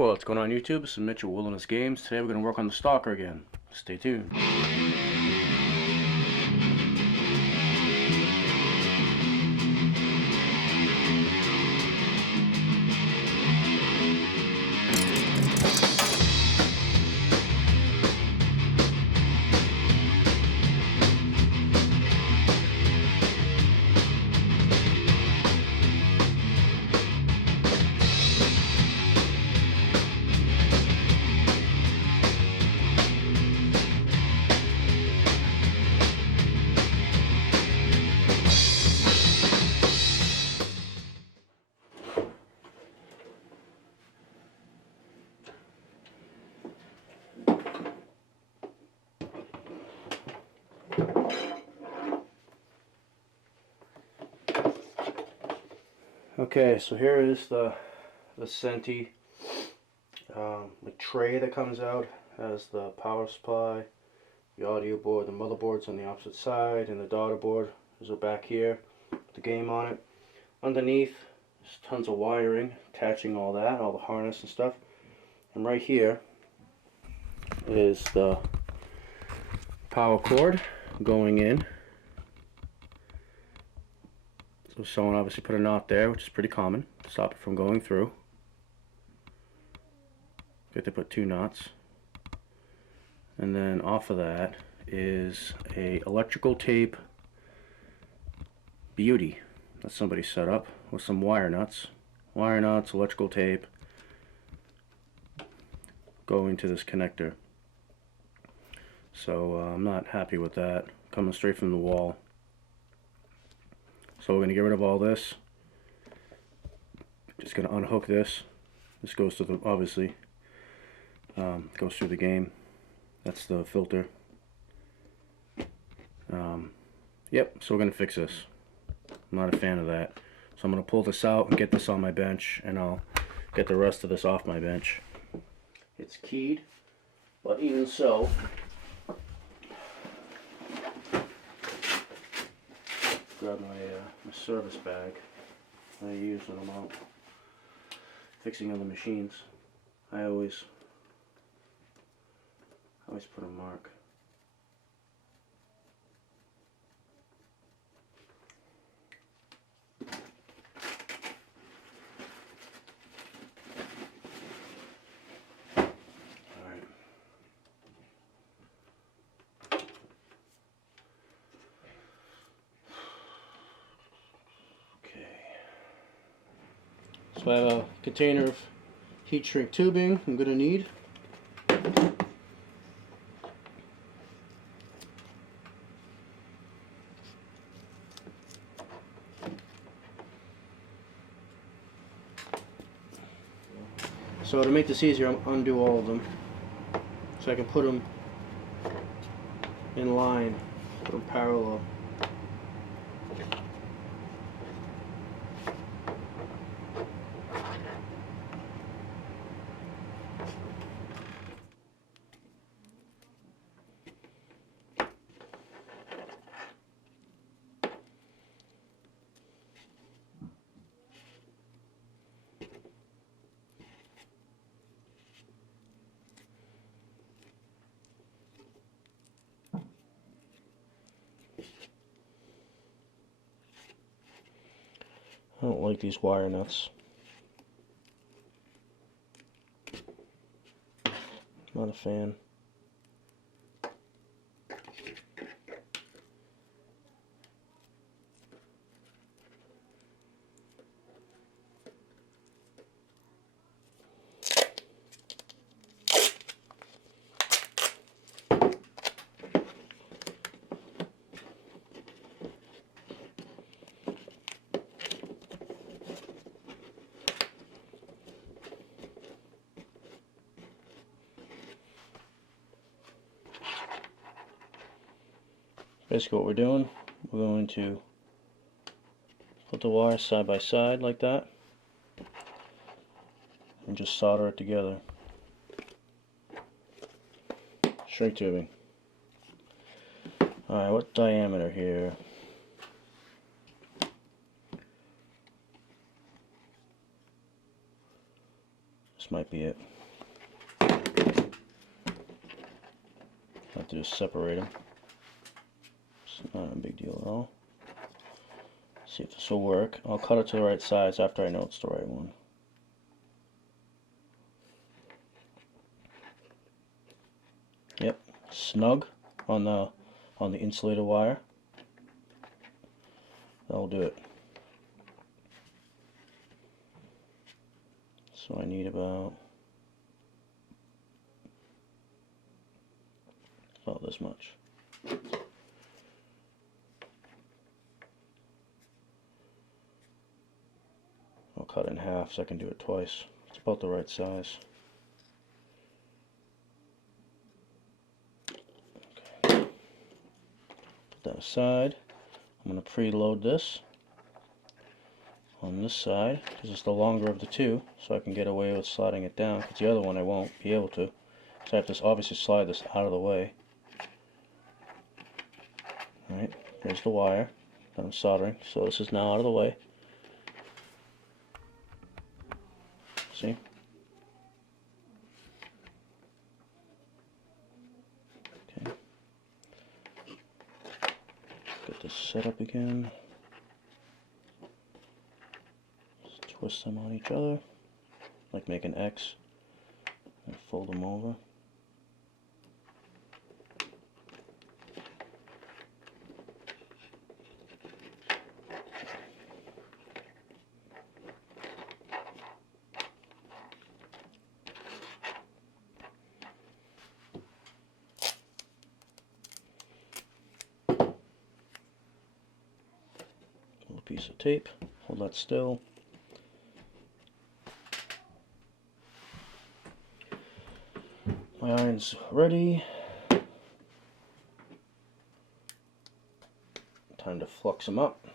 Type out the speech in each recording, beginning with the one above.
Well, what's going on YouTube? This is Mitchell Wilderness Games. Today we're going to work on the stalker again. Stay tuned. Okay, so here is the Senti like tray that comes out. Has the power supply, the audio board, the motherboard's on the opposite side, and the daughter board is back here with the game on it. Underneath, there's tons of wiring attaching all that, all the harness and stuff. And right here is the power cord going in. So someone obviously put a knot there, which is pretty common, to stop it from going through. Good to put 2 knots. And then off of that is a electrical tape beauty that somebody set up with some wire nuts. Wire nuts, electrical tape going to this connector. So I'm not happy with that, coming straight from the wall. So we're going to get rid of all this. Just going to unhook this. This goes to the, obviously, goes through the game. That's the filter. Yep, so we're going to fix this. I'm not a fan of that. So I'm going to pull this out and get this on my bench, and I'll get the rest of this off my bench. It's keyed, but even so, grab my service bag I use when I'm out fixing other machines. I always put a mark. Alright. So I have a container of heat shrink tubing I'm going to need. So to make this easier, I'm going to undo all of them so I can put them in line, put them parallel. I don't like these wire nuts. Not a fan. Basically what we're doing, we're going to put the wire side by side like that and just solder it together. Shrink tubing. Alright, what diameter here? This might be it. Have to just separate them. It's not a big deal at all. See if this will work. I'll cut it to the right size after I know it's the right one. Yep, snug on the insulator wire. That'll do it. So I need about this much. I'll cut it in half so I can do it twice. It's about the right size. Okay. Put that aside. I'm going to preload this on this side because it's the longer of the two, so I can get away with sliding it down, because the other one I won't be able to. So I have to obviously slide this out of the way. Alright, there's the wire that I'm soldering, so this is now out of the way. See? Okay. Get this set up again. Just twist them on each other, like make an X, and fold them over. Piece of tape, hold that still. My iron's ready. Time to flux them up.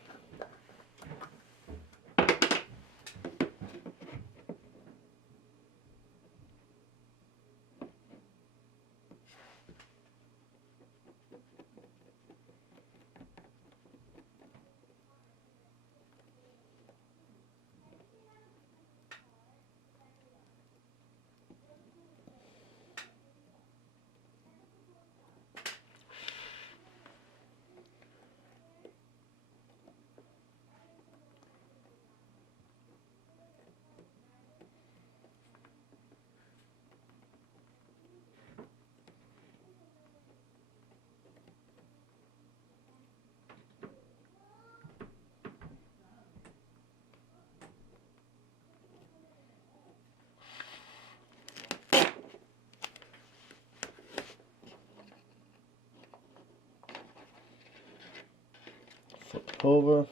Flip it over.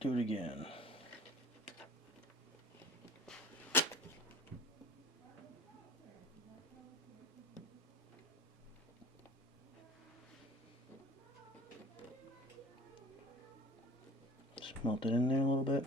Do it again. Smelt it in there a little bit.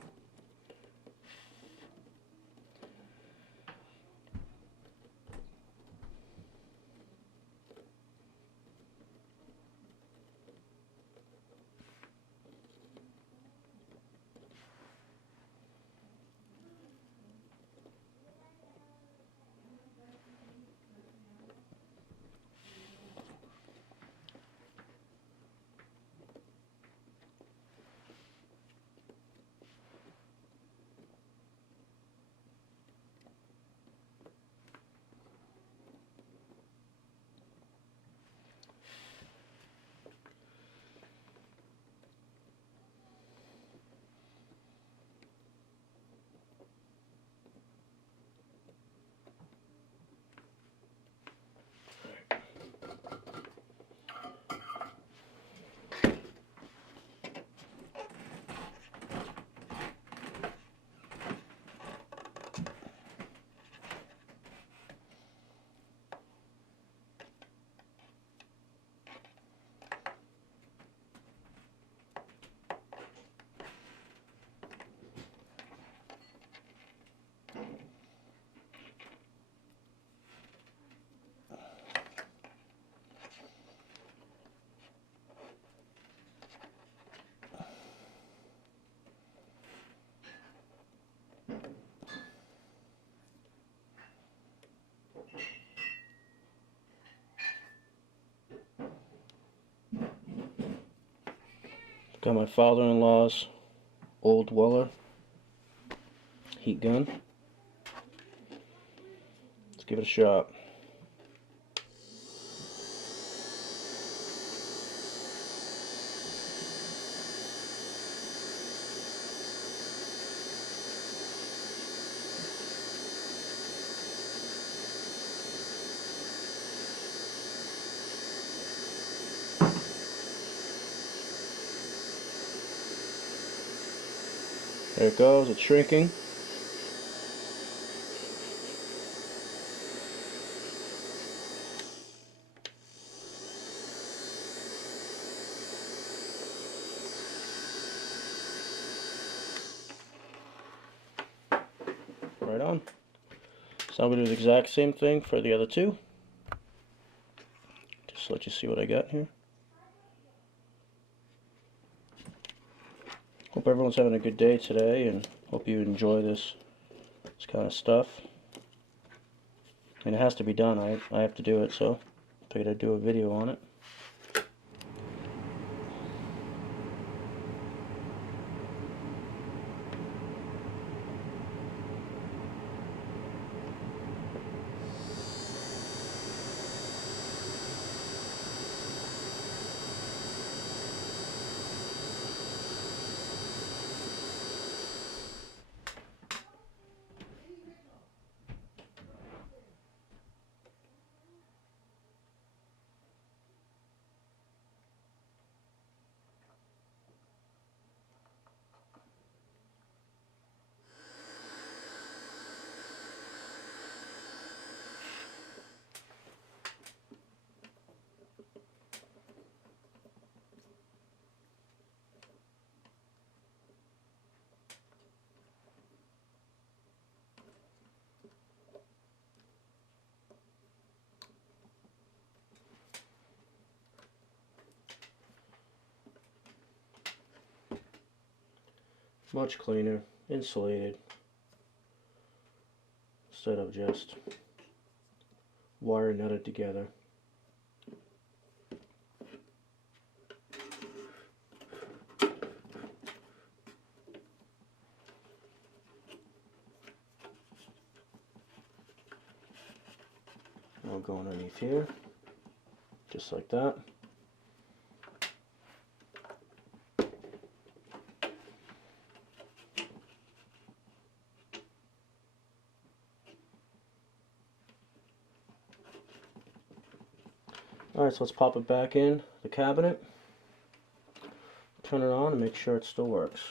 Got my father-in-law's old Weller heat gun. Let's give it a shot. There it goes, it's shrinking. Right on. So I'm going to do the exact same thing for the other two. Just let you see what I got here. Hope everyone's having a good day today, and hope you enjoy this kind of stuff. And it has to be done. I have to do it, so I figured I'd do a video on it. Much cleaner, insulated, instead of just wire nutted together. I'll go underneath here, just like that. Alright, so let's pop it back in the cabinet, turn it on, and make sure it still works.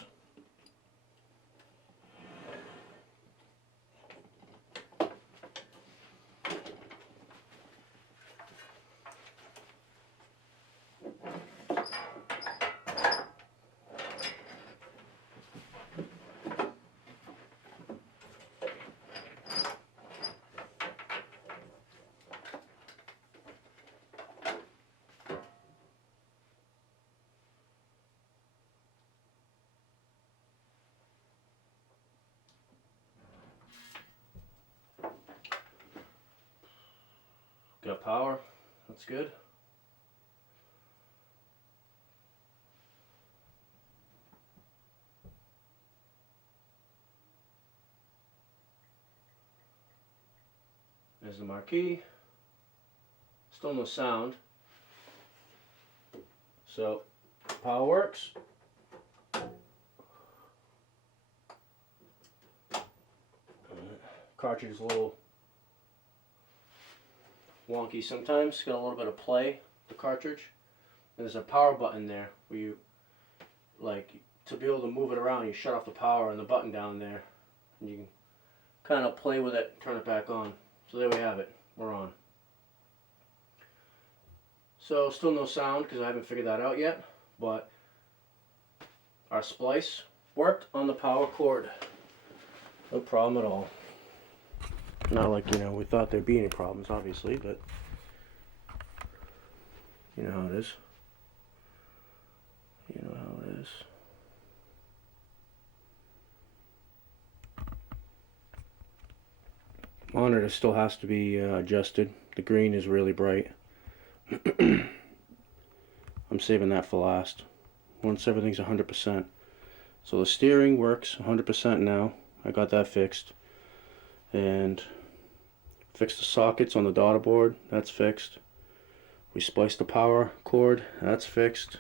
Got power, that's good. There's the marquee. Still no sound. So, power works. Cartridge is a little wonky sometimes. Got a little bit of play, the cartridge. And there's a power button there where you, like, to be able to move it around, you shut off the power and the button down there. And you can kind of play with it, turn it back on. So there we have it. We're on. So still no sound because I haven't figured that out yet. But our splice worked on the power cord. No problem at all. Not like, you know, we thought there'd be any problems, obviously, but you know how it is. You know how it is. Monitor still has to be adjusted. The green is really bright. I'm saving that for last. once everything's 100%. So the steering works 100% now. I got that fixed. And fixed the sockets on the daughter board. That's fixed. We spliced the power cord. That's fixed.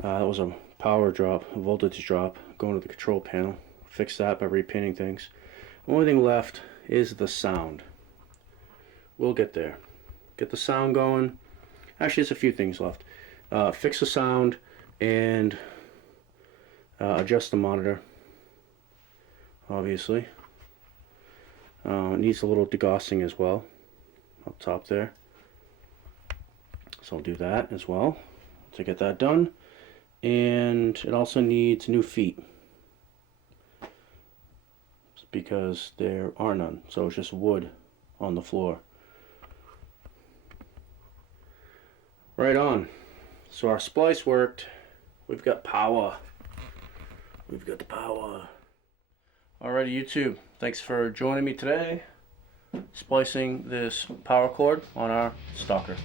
That was a power drop, a voltage drop going to the control panel. Fixed that by repinning things. The only thing left is the sound. We'll get there. Get the sound going. Actually, there's a few things left. Fix the sound and adjust the monitor. Obviously. It needs a little degaussing as well up top there. So I'll do that as well to get that done. And it also needs new feet, because there are none, so it's just wood on the floor. Right on. So our splice worked. We've got power. We've got the power. Alrighty, YouTube, thanks for joining me today splicing this power cord on our stalker.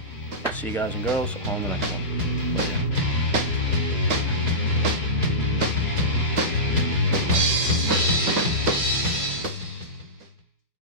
See you guys and girls on the next one.